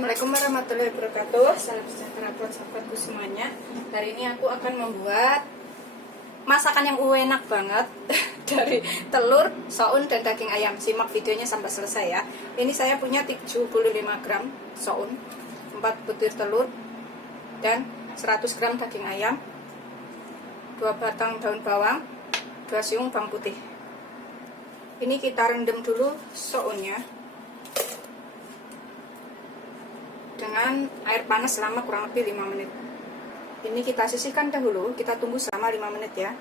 Assalamualaikum warahmatullahi wabarakatuh. Salam sejahtera buat sahabatku semuanya. Hari ini aku akan membuat masakan yang enak banget dari telur, soun, dan daging ayam. Simak videonya sampai selesai ya. Ini saya punya 75 gram soun, 4 butir telur, dan 100 gram daging ayam, 2 batang daun bawang, 2 siung bawang putih. Ini kita rendam dulu sounnya dengan air panas selama kurang lebih 5 menit. Ini kita sisihkan dahulu, kita tunggu selama 5 menit ya.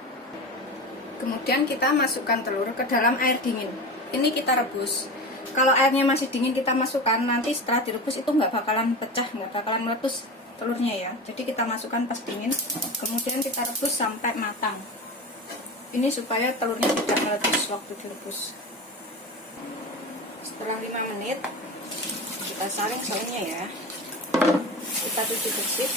Kemudian kita masukkan telur ke dalam air dingin. Ini kita rebus. Kalau airnya masih dingin kita masukkan, nanti setelah direbus itu nggak bakalan pecah, nggak bakalan meletus telurnya ya. Jadi kita masukkan pas dingin, kemudian kita rebus sampai matang. Ini supaya telurnya tidak meletus waktu direbus. Setelah 5 menit kita saring sounnya ya. Kita cuci bersih.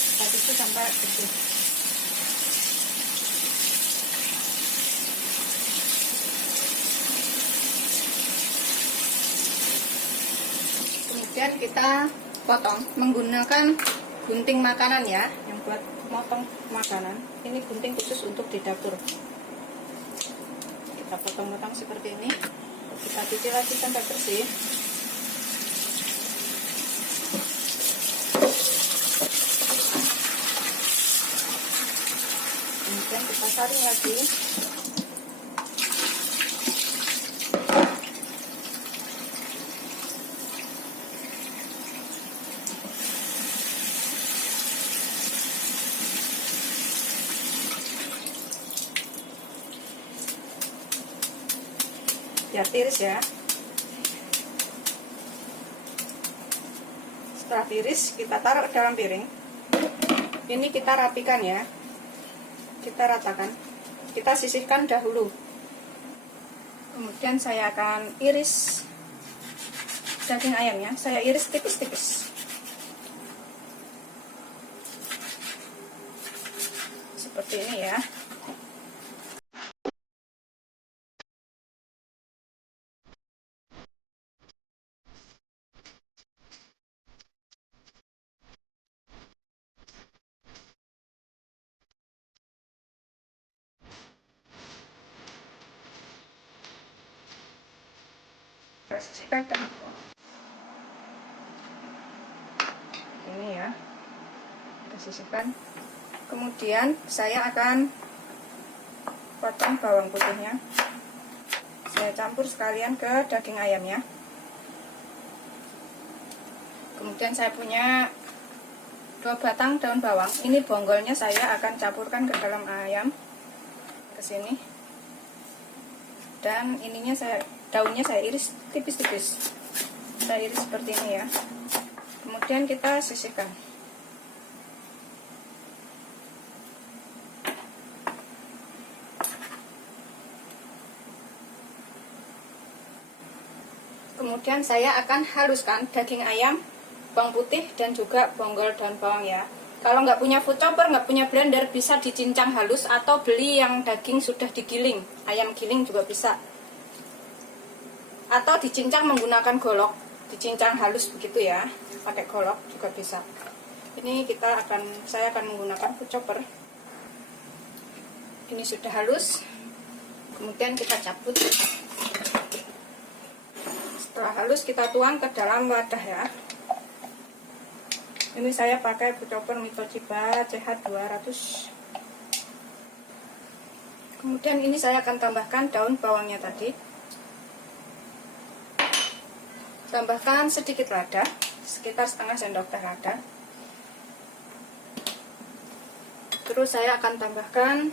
Kita cuci sampai bersih. Kemudian kita potong menggunakan gunting makanan ya, yang buat motong makanan. Ini gunting khusus untuk di dapur. Kita potong-potong seperti ini. Kita cuci lagi sampai bersih. Kemudian kita saring lagi. Biar tiris ya. Setelah tiris kita taruh ke dalam piring. Ini kita rapikan ya, kita ratakan, kita sisihkan dahulu. Kemudian saya akan iris daging ayamnya. Saya iris tipis-tipis seperti ini ya. Sisihkan ini ya, kita sisihkan. Kemudian saya akan potong bawang putihnya, saya campur sekalian ke daging ayamnya. Kemudian saya punya 2 batang daun bawang. Ini bonggolnya saya akan campurkan ke dalam ayam, ke sini. Dan ininya daunnya saya iris tipis-tipis. Saya iris seperti ini ya. Kemudian kita sisihkan. Kemudian saya akan haluskan daging ayam, bawang putih, dan juga bonggol daun bawang ya. Kalau nggak punya food chopper, nggak punya blender, bisa dicincang halus atau beli yang daging sudah digiling. Ayam giling juga bisa. Atau dicincang menggunakan golok, dicincang halus begitu ya, pakai golok juga bisa. Ini saya akan menggunakan food chopper. Ini sudah halus. Kemudian kita cabut. Setelah halus kita tuang ke dalam wadah ya. Ini saya pakai food chopper Mitochiba CH200. Kemudian ini saya akan tambahkan daun bawangnya tadi. Tambahkan sedikit lada, sekitar setengah sendok teh lada. Terus saya akan tambahkan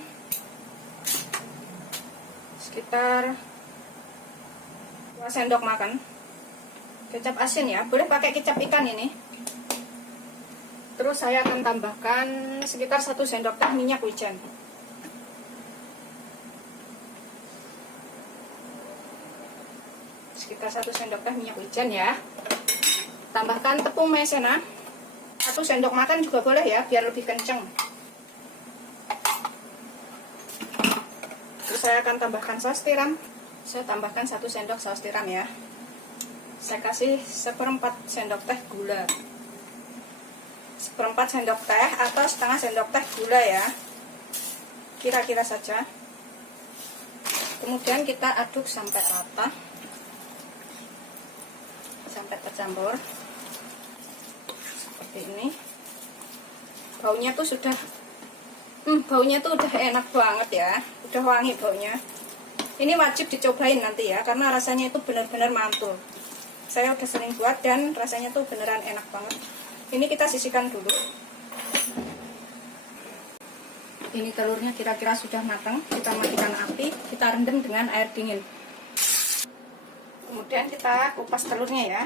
sekitar 2 sendok makan kecap asin ya, boleh pakai kecap ikan ini. Terus saya akan tambahkan sekitar 1 sendok teh minyak wijen. Sekitar 1 sendok teh minyak wijen ya. Tambahkan tepung maizena 1 sendok makan juga boleh ya, biar lebih kenceng. saya akan tambahkan saus tiram. Saya tambahkan 1 sendok saus tiram ya. Saya kasih 1/4 sendok teh gula. 1/4 sendok teh atau setengah sendok teh gula ya. Kira-kira saja. Kemudian kita aduk sampai rata. Sampai tercampur. Seperti ini. Baunya tuh sudah enak banget ya. Udah wangi baunya. Ini wajib dicobain nanti ya, karena rasanya itu benar-benar mantul. Saya udah sering buat dan rasanya tuh beneran enak banget. Ini kita sisihkan dulu. Ini telurnya kira-kira sudah matang. Kita matikan api, kita rendam dengan air dingin. Kemudian kita kupas telurnya ya.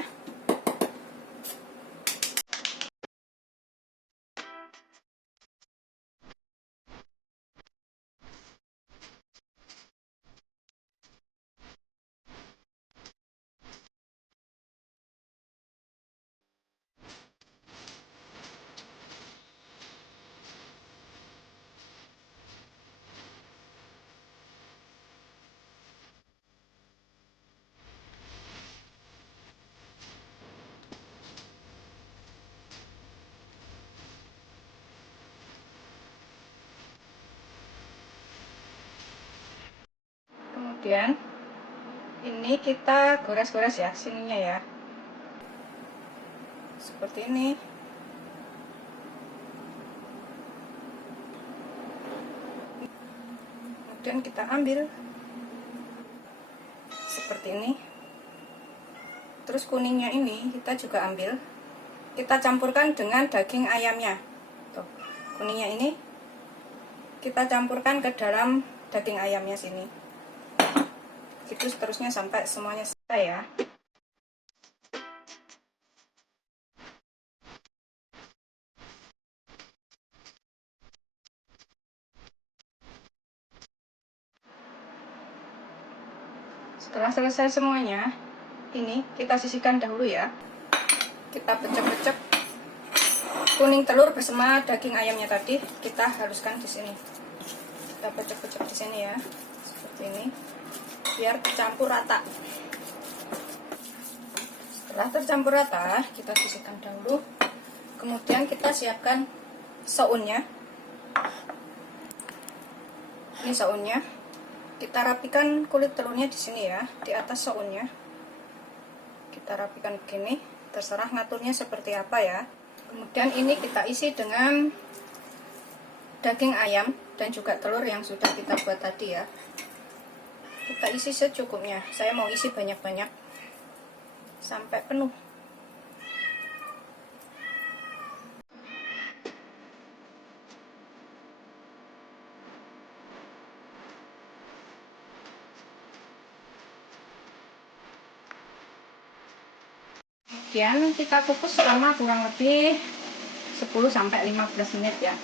Kemudian ini kita gores-gores ya sininya ya, seperti ini. Kemudian kita ambil seperti ini. Terus kuningnya ini kita juga ambil, kita campurkan dengan daging ayamnya. Tuh, kuningnya ini kita campurkan ke dalam daging ayamnya sini. Gitu seterusnya sampai semuanya selesai ya. Setelah selesai semuanya, ini kita sisihkan dahulu ya. Kita pecah-pecah kuning telur bersama daging ayamnya tadi, kita haluskan di sini. Kita pecah-pecah di sini ya, seperti ini, biar tercampur rata. Setelah tercampur rata, kita sisihkan dahulu. Kemudian kita siapkan sounnya. Ini sounnya. Kita rapikan kulit telurnya di sini ya, di atas sounnya. Kita rapikan begini, terserah ngaturnya seperti apa ya. Kemudian ini kita isi dengan daging ayam dan juga telur yang sudah kita buat tadi ya. Kita isi secukupnya. Saya mau isi banyak-banyak sampai penuh. Kemudian kita kukus selama kurang lebih 10-15 menit ya.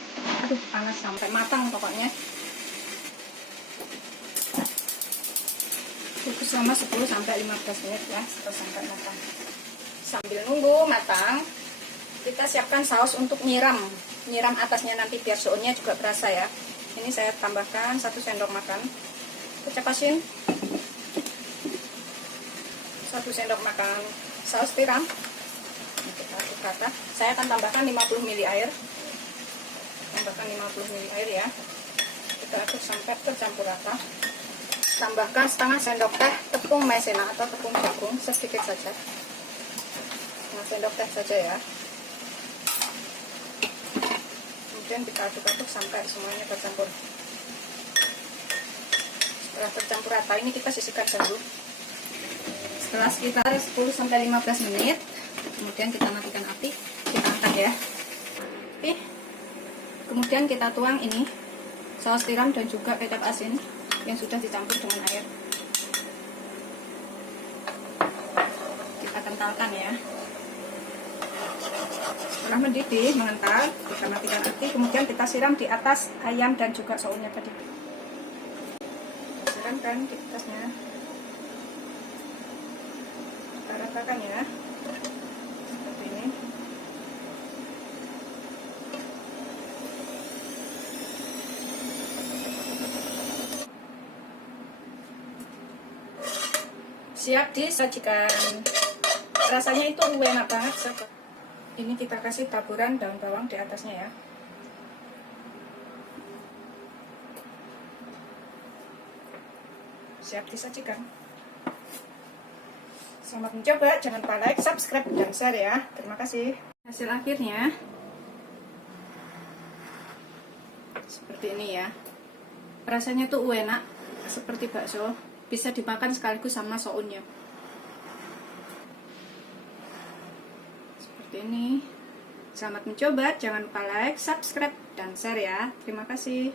Aduh, panas, sampai matang pokoknya. Kukus selama 10-15 menit ya, sampai matang. Sambil nunggu matang, kita siapkan saus untuk nyiram atasnya nanti biar sounnya juga berasa ya. Ini saya tambahkan 1 sendok makan kecap asin, 1 sendok makan saus tiram. Kita aduk rata. Saya akan tambahkan 50 ml air. Tambahkan 50 ml air ya. Kita aduk sampai tercampur rata. Tambahkan setengah sendok teh tepung maizena atau tepung jagung, sedikit saja. Setengah sendok teh saja ya. Kemudian kita aduk-aduk sampai semuanya tercampur. Setelah tercampur rata, ini kita sisihkan dulu. Setelah sekitar 10-15 menit, kemudian kita matikan api, kita angkat ya. Oke. Kemudian kita tuang ini saus tiram dan juga kecap asin yang sudah dicampur dengan air. Kita kentalkan ya. Setelah mendidih, mengental, kita matikan api, kemudian kita siram di atas ayam dan juga sounnya tadi. Siramkan di atasnya. Kita ratakan ya, seperti ini. Siap disajikan. Rasanya itu enak banget. Ini kita kasih taburan daun bawang di atasnya ya. Siap disajikan. Selamat mencoba, jangan lupa like, subscribe, dan share ya. Terima kasih. Hasil akhirnya seperti ini ya. Rasanya tuh enak, seperti bakso. Bisa dimakan sekaligus sama sounnya. Seperti ini. Selamat mencoba, jangan lupa like, subscribe, dan share ya. Terima kasih.